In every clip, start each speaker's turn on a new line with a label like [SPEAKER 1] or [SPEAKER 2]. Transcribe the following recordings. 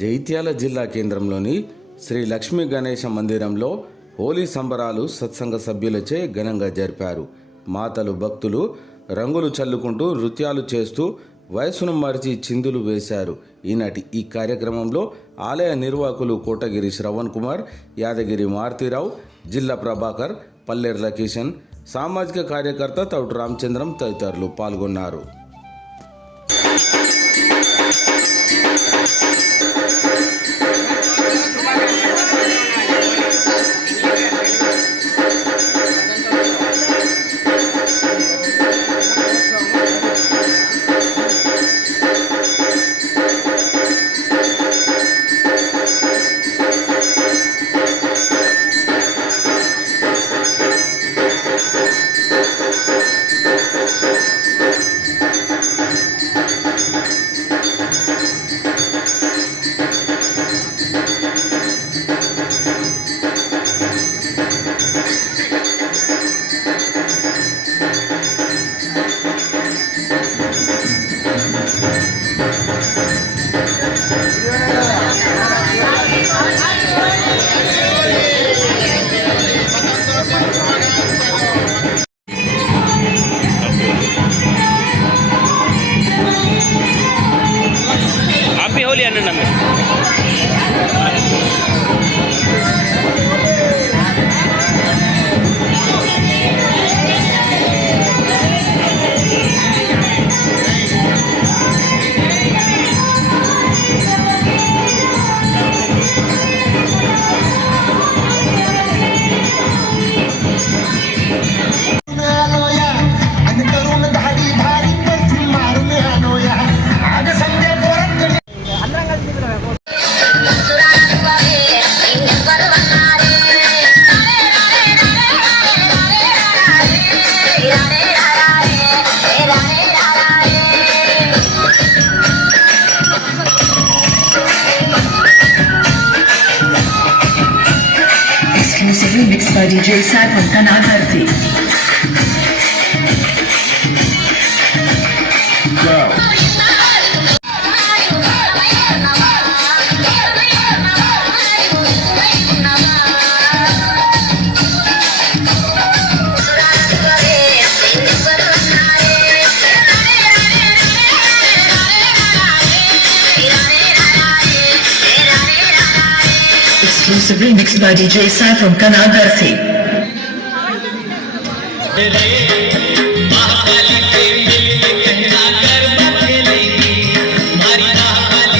[SPEAKER 1] జైత్యాల జిల్లా కేంద్రంలోని శ్రీ లక్ష్మీ గణేశ మందిరంలో హోలీ సంబరాలు సత్సంగ సభ్యులచే ఘనంగా జరిపారు. మాతలు భక్తులు రంగులు చల్లుకుంటూ నృత్యాలు చేస్తూ వయసును మరిచి చిందులు వేశారు. ఈనాటి ఈ కార్యక్రమంలో ఆలయ నిర్వాహకులు కోటగిరి శ్రవణ్ కుమార్ యాదగిరి మారుతీరావు జిల్లా ప్రభాకర్ పల్లెర్ల కిషన్ సామాజిక కార్యకర్త తౌటు రామచంద్రం తదితరులు పాల్గొన్నారు.
[SPEAKER 2] காவலி அண்ணன் நம்ம by DJ Simon
[SPEAKER 3] Kanagarthi. remix by DJ Sai from Kanagar se. Mahali ke mil ke Kanagar mathe
[SPEAKER 4] legi, mari Mahali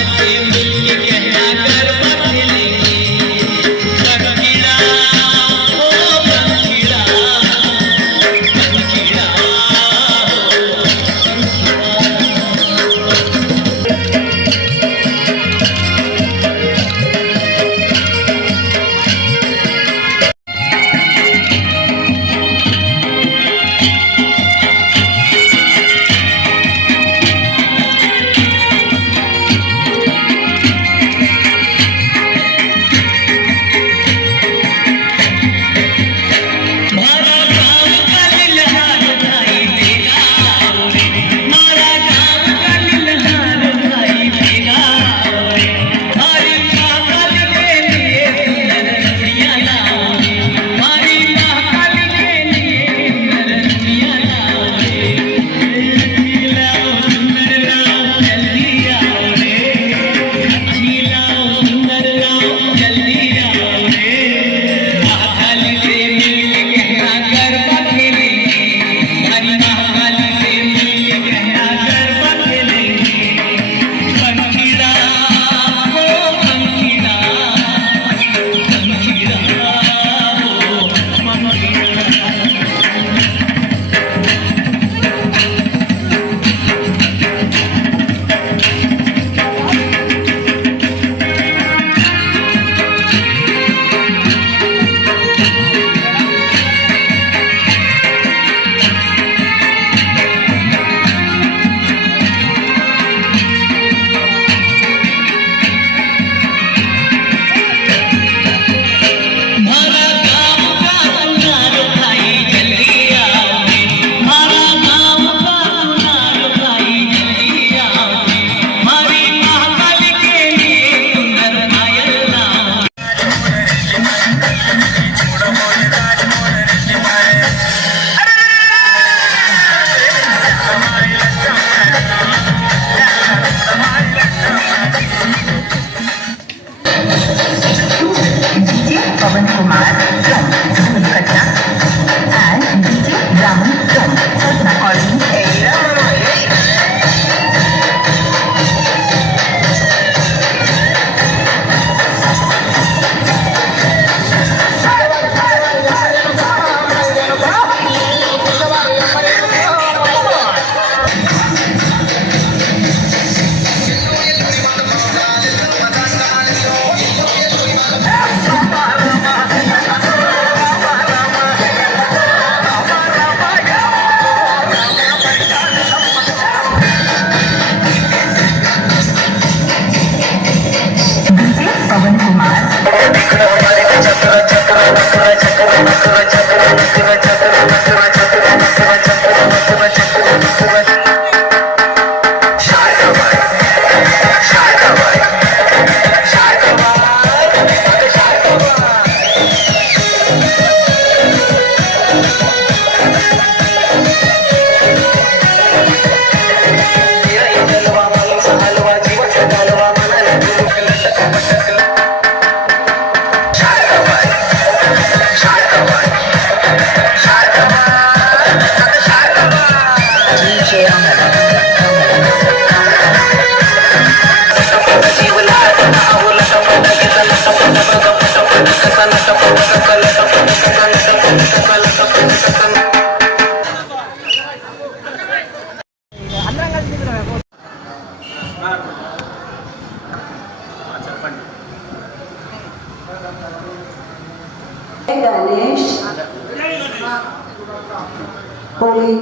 [SPEAKER 4] Holi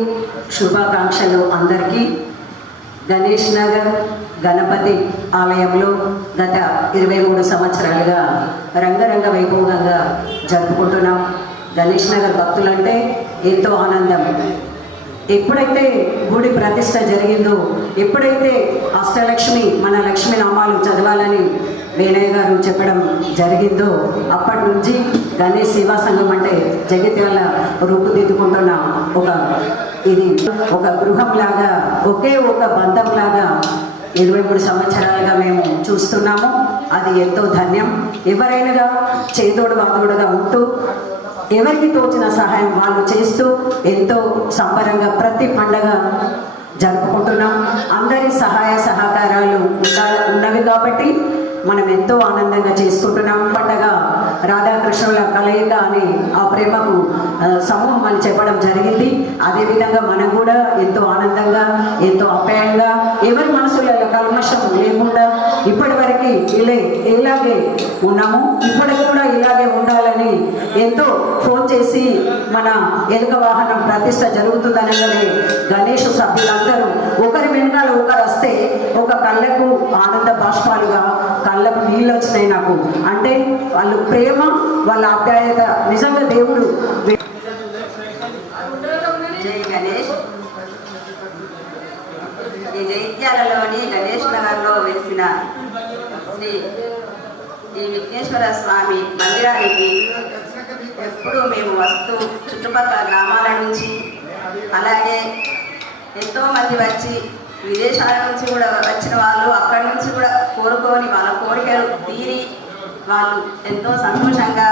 [SPEAKER 4] శుభాకాంక్షలు అందరికీ. గణేష్ నగర్ గణపతి ఆలయంలో గత ఇరవై మూడు సంవత్సరాలుగా రంగరంగ వైభవంగా జరుపుకుంటున్నాం. గణేష్ నగర్ భక్తులంటే ఎంతో ఆనందం. ఎప్పుడైతే గుడి ప్రతిష్ట జరిగిందో ఎప్పుడైతే అష్టలక్ష్మి మన లక్ష్మి నామాలు చదవాలని వేణయ్య గారు చెప్పడం జరిగిందో అప్పటి నుంచి గణేష్ సేవా సంఘం అంటే జగిత్యాల రూపుదిద్దుకుంటున్న ఒక ఇది. ఒక గృహంలాగా ఒకే ఒక బంధంలాగా ఇరవై మూడు సంవత్సరాలుగా మేము చూస్తున్నాము. అది ఎంతో ధన్యం. ఎవరైనా చేదోడు వాదోడుగా ఉంటూ ఎవరికి తోచిన సహాయం వాళ్ళు చేస్తూ ఎంతో సంబరంగా ప్రతి పండగ జరుపుకుంటున్నాం. అందరి సహాయ సహకారాలు ఉండాలి ఉన్నవి కాబట్టి మనం ఎంతో ఆనందంగా చేసుకుంటున్నాం. పండగ రాధాకృష్ణుల కలయిక అని ఆ ప్రేమకు సమూహం అని చెప్పడం జరిగింది. అదేవిధంగా మనం కూడా ఎంతో ఆనందంగా ఎంతో అప్యాయంగా ఎవరి మనసులలో కల్మషం లేకుండా ఇప్పటి వరకు ఇలా ఇలాగే ఉన్నాము. ఇప్పటికి కూడా ఇలాగే ఉండాలని ఎంతో ఫోన్ చేసి మన ఎలుక వాహనం ప్రతిష్ట జరుగుతుందనగానే గణేష్ సభ్యులందరూ ఒకరి వెనకాల ఒకరు వస్తే ఒక కళ్ళకు ఆనంద బాష్పాలుగా కళ్ళకు నీళ్ళు వచ్చినాయి నాకు. అంటే వాళ్ళు ప్రేమ వాళ్ళ ఆప్యాయత. నిజంగా దేవుడు
[SPEAKER 5] జై గణేష్. జైత్యాలలోని గణేష్ నగర్లో వెలిసిన ఉంది ఈ విఘ్నేశ్వర స్వామి మందిరానికి ఎప్పుడు మేము వస్తూ చుట్టుపక్కల గ్రామాల నుంచి అలాగే ఎంతో మంది వచ్చి విదేశాల నుంచి కూడా వచ్చిన వాళ్ళు అక్కడి నుంచి కూడా కోరుకొని వాళ్ళ కోరికలు తీరి వాళ్ళు ఎంతో సంతోషంగా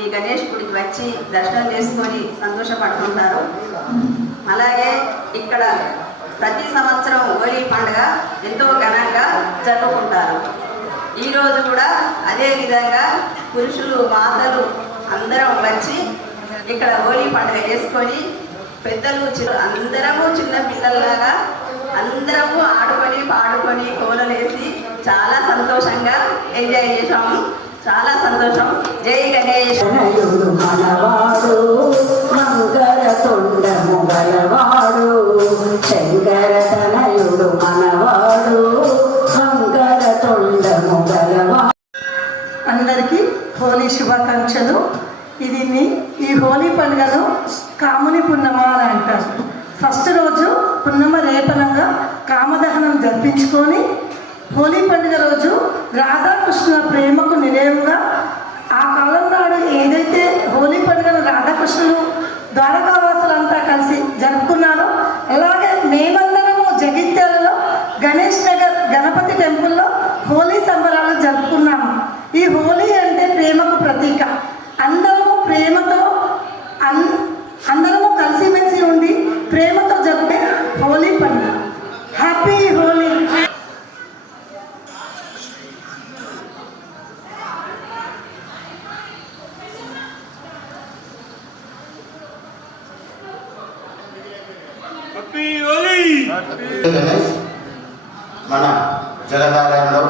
[SPEAKER 5] ఈ గణేష్ గుడికి వచ్చి దర్శనం చేసుకొని సంతోషపడుతుంటారు. అలాగే ఇక్కడ ప్రతి సంవత్సరం హోలీ పండుగ ఎంతో ఘనంగా జరుపుకుంటారు. ఈరోజు కూడా అదే విధంగా పురుషులు మాతలు అందరం వచ్చి ఇక్కడ హోలీ పండుగ చేసుకొని పెద్దలు అందరము చిన్న పిల్లల్లాగా అందరము ఆడుకొని పాడుకొని కోలలేసి చాలా సంతోషంగా ఎంజాయ్ చేసాము చాలా సంతోషం. జై గణేష్.
[SPEAKER 4] మనవాడు శంకర తనయుడు మనవాడు.
[SPEAKER 6] పండుగను కాముని పున్నమ అని అంటారు. ఫస్ట్ రోజు పున్నమ రేపనంగా కామదహనం జరిపించుకొని హోలీ పండుగ రోజు రాధాకృష్ణ ప్రేమకు నిలయంగా ఆ కాలం నాడు ఏదైతే హోలీ పండుగను రాధాకృష్ణులు ద్వారకావాసులంతా కలిసి జరుపుకున్నారో అలాగే మేమందరము జగిత్యాలలో గణేష్ నగర్ గణపతి టెంపుల్లో హోలీ సంబరాలు జరుపుకున్నాము ఈ హోలీ అంటే ప్రేమకు ప్రతీక అందరము ప్రేమతో అన్ అందరము కలిసిమెలిసి ఉండి ప్రేమతో జరిపే హోలీ పండుగ హ్యాపీ హోలీ
[SPEAKER 7] గణేష్ మన జగదాలయంలో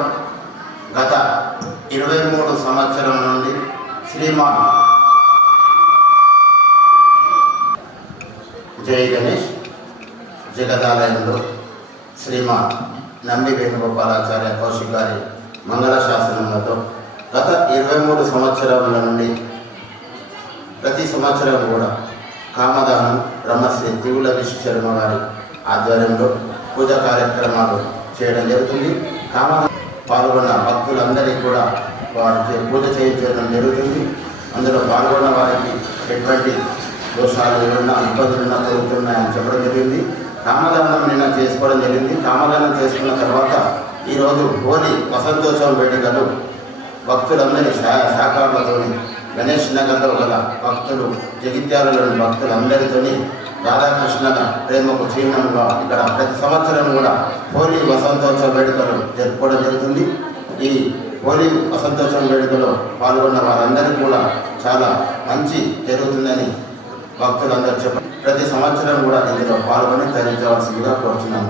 [SPEAKER 7] గత ఇరవై మూడు సంవత్సరం నుండి శ్రీమాన్ జై గణేష్ జగదాలయంలో శ్రీమా నంది వేణుగోపాలాచార్య కౌశిక్ గారి మంగళ శాసనములతో గత ఇరవై మూడు సంవత్సరాల నుండి ప్రతి సంవత్సరం కూడా కామదానం బ్రహ్మశ్రీ తివుల విశ్వశర్మ గారి ఆధ్వర్యంలో పూజ కార్యక్రమాలు చేయడం జరుగుతుంది. కామదానం పాల్గొన్న భక్తులందరికీ కూడా వారికి పూజ చేయించడం జరుగుతుంది. అందులో పాల్గొన్న వారికి ఎటువంటి దోషాలు ఏమన్నా ఇబ్బందులు ఉన్నా జరుగుతున్నాయని చెప్పడం జరిగింది. కామదానం నిన్న చేసుకోవడం జరిగింది. కామదానం చేసుకున్న తర్వాత ఈరోజు హోలీ వసంతోత్సవం వేడుకలు. భక్తులందరి శా సహకారాలతోని గణేష్ నగర్లో గల భక్తులు జగిత్యాలలోని భక్తులందరితోని రాధాకృష్ణల ప్రేమకు చిహ్నంగా ఇక్కడ ప్రతి సంవత్సరం కూడా హోలీ వసంతోత్సవ వేడుకలు జరుపుకోవడం జరుగుతుంది. ఈ హోలీ వసంతోత్సవం వేడుకలో పాల్గొన్న వారందరికీ కూడా చాలా మంచి జరుగుతుందని భక్తులందరూ చెప్ప ప్రతి సంవత్సరం కూడా ఇందులో పాల్గొని తరించవలసిందిగా కోరుతున్నాను